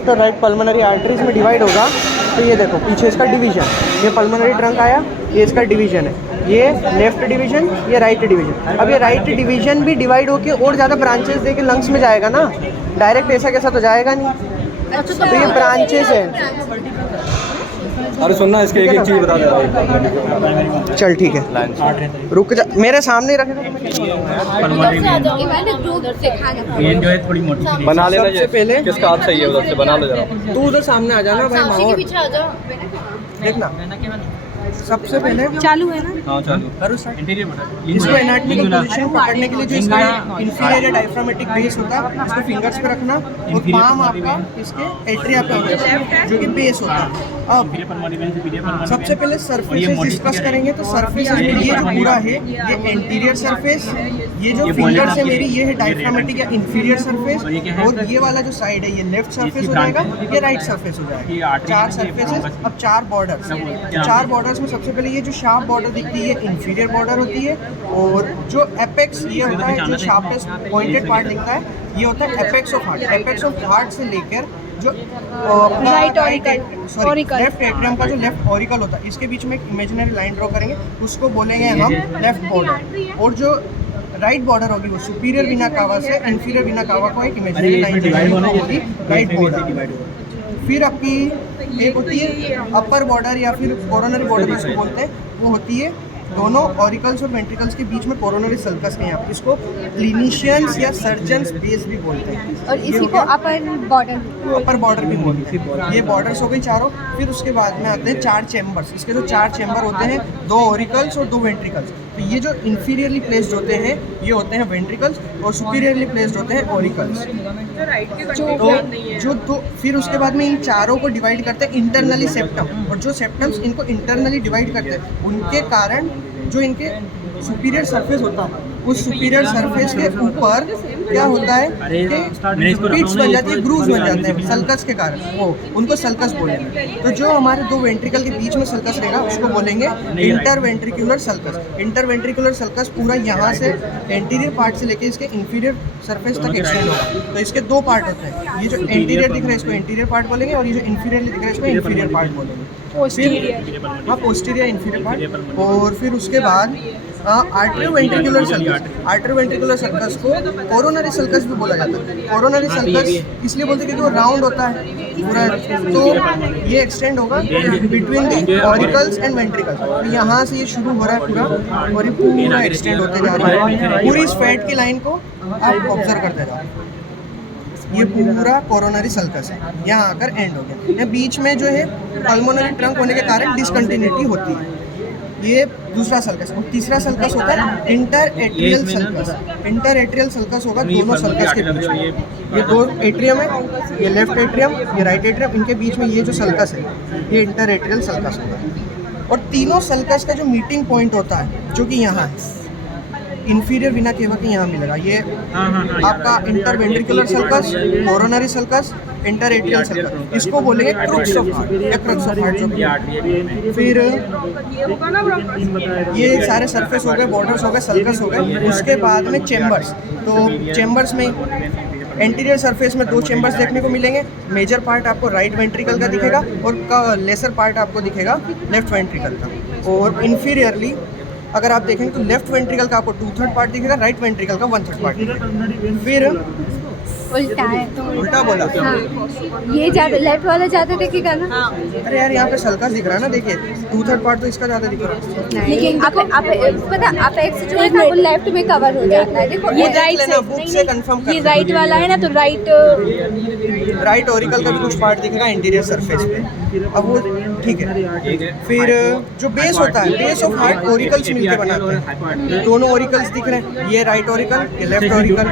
Left और right pulmonary arteries में divide होगा। तो ये देखो पीछे इसका डिवीजन, ये पल्मोनरी ट्रंक आया, ये इसका डिवीजन है, ये लेफ्ट डिवीजन, ये राइट डिवीजन। अब ये राइट डिवीजन भी डिवाइड होके और ज़्यादा ब्रांचेस देके लंग्स में जाएगा ना, डायरेक्ट ऐसा कैसा तो जाएगा नहीं। तो ये ब्रांचेस हैं। अरे सुनना, इसके एक एक चीज़ बता दे। चल ठीक है, रुक जा, मेरे सामने रखे तो जो है थोड़ी मोटी बना लेना। सबसे पहले किसका हाथ सही है उधर से बना लो जरा। तू उधर सामने आ जाना भाई, माहौल देखना। सबसे पहले चालू है ना? हाँ चालू। इसको एनाटॉमिकल पोजीशन पकड़ने के लिए जो इसका इंफीरियर डायफ्रामेटिक बेस होता है, इसको फिंगर्स पे रखना और पाम आपका इसके एट्रिया पे होगा जो कि बेस होता है। अब सबसे पहले सरफेसेस डिस्कस करेंगे। तो सरफेसेस में ये जो पूरा है ये एंटीरियर सरफेस, ये जो फिंगर्स है मेरी ये है डायफ्रामेटिक या इंफीरियर सरफेस, और ये वाला जो साइड है ये लेफ्ट सरफेस हो जाएगा, ये राइट सरफेस हो जाएगा। 4 सरफेसेस। अब 4 बॉर्डर्स। 4 बॉर्डर्स में सबसे पहले ये जो शार्प बॉर्डर दिखती है ये इंफीरियर बॉर्डर होती है, और जो एपेक्स ये होता है, जो शार्पेस्ट पॉइंटेड पार्ट दिखता है ये होता है apex of heart. Apex of heart से लेकर जो राइट लेफ्ट एट्रियम का जो लेफ्ट ऑरिकल होता है, इसके बीच में एक इमेजिनरी लाइन ड्रॉ करेंगे, उसको बोलेंगे हम लेफ्ट बॉर्डर। और जो राइट बॉर्डर होगी वो सुपीरियर विना कावा से इंफीरियर विना कावा को एक इमेजिनरी लाइन होगी राइट बॉर्डर। फिर आपकी एक होती है अपर बॉर्डर या फिर कोरोनरी बॉर्डर जिसको बोलते हैं, वो होती है दोनों ऑरिकल्स और वेंट्रिकल्स के बीच में कोरोनरी सल्कस के यहाँ। इसको क्लिनिशियंस या सर्जन्स बेस भी बोलते हैं। और इसी को अपर बॉर्डर भी बोलते हैं। ये बॉर्डर्स हो गई चारों। फिर उसके बाद में आते हैं 4 चैम्बर्स। इसके जो 4 चैम्बर होते हैं, 2 ऑरिकल्स और 2 वेंट्रिकल्स। तो ये जो इंफीरियरली प्लेस्ड होते हैं ये होते हैं वेंट्रिकल्स, और सुपीरियरली प्लेस्ड होते हैं ऑरिकल्स। तो फिर उसके बाद में इन चारों को डिवाइड करते हैं इंटरनली सेप्टम, और जो सेप्टम्स इनको इंटरनली डिवाइड करते हैं उनके कारण जो इनके सुपीरियर सरफेस होता है, उस सुपीरियर सरफेस के ऊपर क्या होता है कि पिट्स बन जाती है, ग्रूव्स बन जाते हैं सल्कस के कारण, वो उनको सल्कस बोलेंगे। तो जो हमारे 2 वेंट्रिकल के बीच में सल्कस रहेगा उसको बोलेंगे इंटरवेंट्रिकुलर सल्कस। इंटरवेंट्रिकुलर सल्कस पूरा यहाँ से एंटीरियर पार्ट से लेके इसके इंफीरियर सरफेस तक एक्सटेंड होगा। तो इसके 2 पार्ट होते हैं, ये जो एंटीरियर दिख रहा है इसको एंटीरियर पार्ट बोलेंगे, और ये जो इंफीरियर दिख रहा है इसको इंफीरियर पार्ट बोलेंगे। हाँ, पोस्टीरियर इंफीरियर पार्ट। और फिर उसके बाद आर्टरियोवेंट्रिकुलर सल्कस। आर्टरियोवेंट्रिकुलर सल्कस को कोरोनरी सल्कस भी बोला जाता है। कोरोनरी सल्कस इसलिए बोलते हैं क्योंकि वो राउंड होता है पूरा, तो ये एक्सटेंड होगा between the auricles and ventricles. तो यहाँ से ये शुरू हो रहा है पूरा, और ये पूरा एक्सटेंड होते जा रहा है। पूरी इस फैट की लाइन को आप ऑब्जर्व करते जाओ, ये पूरा कोरोनरी सल्कस है, यहाँ आकर एंड हो गया। यहाँ बीच में जो है पल्मोनरी ट्रंक होने के कारण डिसकंटिन्यूटी होती है। ये दूसरा सल्कस। और तीसरा सल्कस होता है inter atrial sulcus. Inter atrial sulcus होगा दोनों सल्कस के बीच में। ये 2 एट्रियम है, ये लेफ्ट एट्रियम, ये राइट एट्रियम, इनके बीच में ये जो सल्कस है ये इंटर एट्रियल सल्कस होगा। और तीनों सल्कस का जो मीटिंग पॉइंट होता है जो कि यहाँ है, इंफीरियर विना केवा के यहाँ मिलेगा। ये आपका interventricular sulcus, coronary sulcus, inter atrial sulcus, इसको बोलेंगे क्रुक्स ऑफ हार्ट या क्रक्स ऑफ हार्ट जो। फिर ये सारे सरफेस हो गए, बॉर्डर्स हो गए, सल्कस हो गए। उसके बाद में चेम्बर्स। तो चेम्बर्स में एंटीरियर सरफेस में 2 चेम्बर्स देखने को मिलेंगे। मेजर पार्ट आपको राइट वेंट्रिकल का दिखेगा और लेसर पार्ट आपको दिखेगा लेफ्ट वेंट्रिकल का। और इन्फीरियरली अगर आप देखेंगे तो लेफ्ट वेंट्रिकल का आपको 2/3 पार्ट दिखेगा, राइट वेंट्रिकल का 1/3 पार्ट दिखेगा। फिर उल्टा है तो उल्टा बोला। हाँ, ये ज़्यादा लेफ्ट वाला ज़्यादा दिखेगा ना। अरे यार यहाँ पे सल्कस दिख रहा है ना, देखिए 2/3 पार्ट तो इसका ज़्यादा दिख रहा है। लेकिन आप पता आप एक्स जो है ना वो लेफ्ट में कवर हो जाता है। देखो ये राइट से, बुक से कंफर्म कर, ये राइट वाला है ना, तो राइट ऑरिकल का भी कुछ पार्ट दिखेगा इंटीरियर सरफेस पे। अब वो ठीक है। फिर जो बेस होता है, बेस ऑफ हार्ट ऑरिकल्स मिलकर बनाते हैं। दोनों ऑरिकल्स दिख रहे हैं, ये राइट ऑरिकल, ये लेफ्ट ऑरिकल।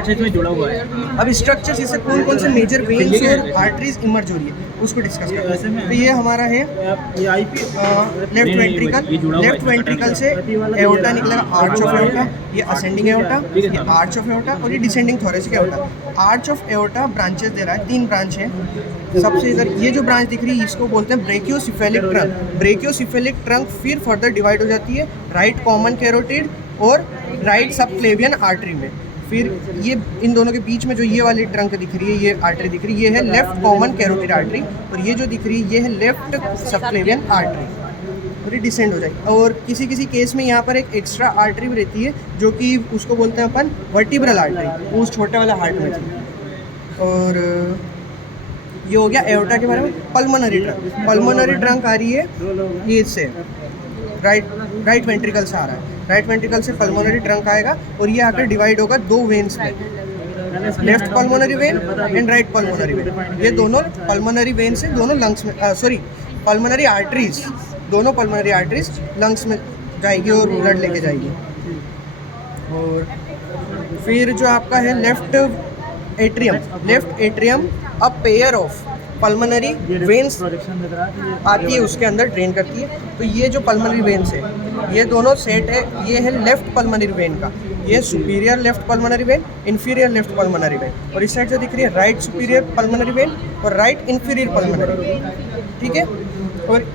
अब स्ट्रक्चर इससे कौन कौन से मेजर वेन्स और आर्टरीज इमर्ज हो रही है उसको डिस्कस करते हैं। तो ये हमारा है लेफ्ट वेंट्रिकल। लेफ्ट वेंट्रिकल से एओर्टा निकलेगा, आर्च ऑफ एओर्टा, ये असेंडिंग एओर्टा, ये आर्च ऑफ एओर्टा, और ये descending thoracic aorta. Arch of aorta branches दे रहा है, 3 ब्रांच है। सबसे इधर ये जो ब्रांच दिख रही है इसको बोलते हैं ब्रेकियोसिफेलिक ट्रंक। ब्रेकियोसिफेलिक ट्रंक फिर फर्दर डिवाइड हो जाती है राइट कॉमन कैरोटिड और राइट सबक्लेवियन आर्टरी में। फिर ये इन दोनों के बीच में जो ये वाली ट्रंक दिख रही है, ये आर्टरी दिख रही है, ये है लेफ्ट कॉमन कैरोटिड आर्टरी, और ये जो दिख रही है ये है लेफ्ट सबक्लेवियन आर्टरी, और ये डिसेंड हो जाएगी। और किसी किसी केस में यहाँ पर एक एक्स्ट्रा आर्टरी भी रहती है जो कि उसको बोलते हैं अपन वर्टिब्रल आर्टरी, वो उस छोटे वाले हार्ट में थी। और ये हो गया एओर्टा के बारे में। पल्मोनरी ट्रंक आ रही है ये से राइट वेंट्रिकल से आ रहा है, राइट वेंट्रिकल से पल्मोनरी ट्रंक आएगा और ये आकर डिवाइड होगा दो वेन्स में, left pulmonary vein and right pulmonary vein. ये दोनों पल्मोनरी वेन से दोनों लंग्स में पल्मोनरी आर्टरीज, दोनों पल्मोनरी आर्टरीज लंग्स में जाएगी और ब्लड लेके जाएगी। और फिर जो आपका है left atrium a pair of pulmonary veins आती है, उसके अंदर ड्रेन करती है। तो ये जो पल्मोनरी वेन्स है ये दोनों सेट है, ये है लेफ्ट पल्मोनरी वेन का, ये superior left pulmonary vein, inferior left pulmonary vein, और इस साइड जो दिख रही है राइट सुपीरियर पल्मोनरी वेन और राइट इंफीरियर पल्मोनरी वेन, ठीक है। और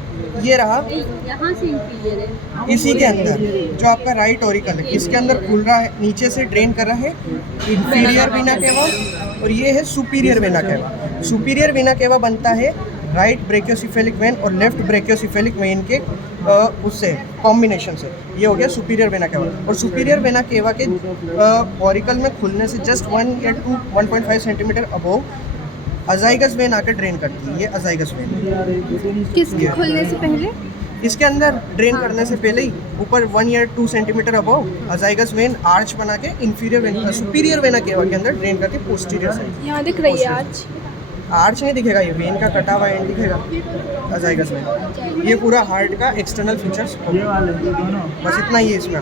ये रहा यहाँ से इंफीरियर है, इसी के अंदर जो आपका राइट ऑरिकल है, इसके अंदर खुल रहा है, नीचे से ड्रेन कर रहा है इंफीरियर वेना केवा, और ये है superior vena cava. Superior vena cava बनता है राइट ब्रेकियोसिफेलिक वेन और लेफ्ट ब्रेकियोसिफेलिक वेन के उससे कॉम्बिनेशन से, ये हो गया सुपीरियर वेना केवा। और सुपीरियर वेना केवा के ऑरिकल में खुलने से जस्ट 1 या 1.5 सेंटीमीटर अबोव अजाइगस वेन आकर ड्रेन करती है, ये अजाइगस वेन। किसके खुलने से पहले? इसके अंदर ड्रेन करने से पहले ही ऊपर 1 या 2 सेंटीमीटर अबव अजाइगस वेन आर्च बना के inferior when superior vena cava के अंदर ड्रेन करके पोस्टीरियर साइड। यहाँ दिख रही है आज आर्च नहीं दिखेगा, ये वेन का कटा हुआ एंड दिखेगा अजाइगस वेन। ये पूरा हार्ट का एक्सटर्नल फीचर्स, बस इतना ही है इसमें।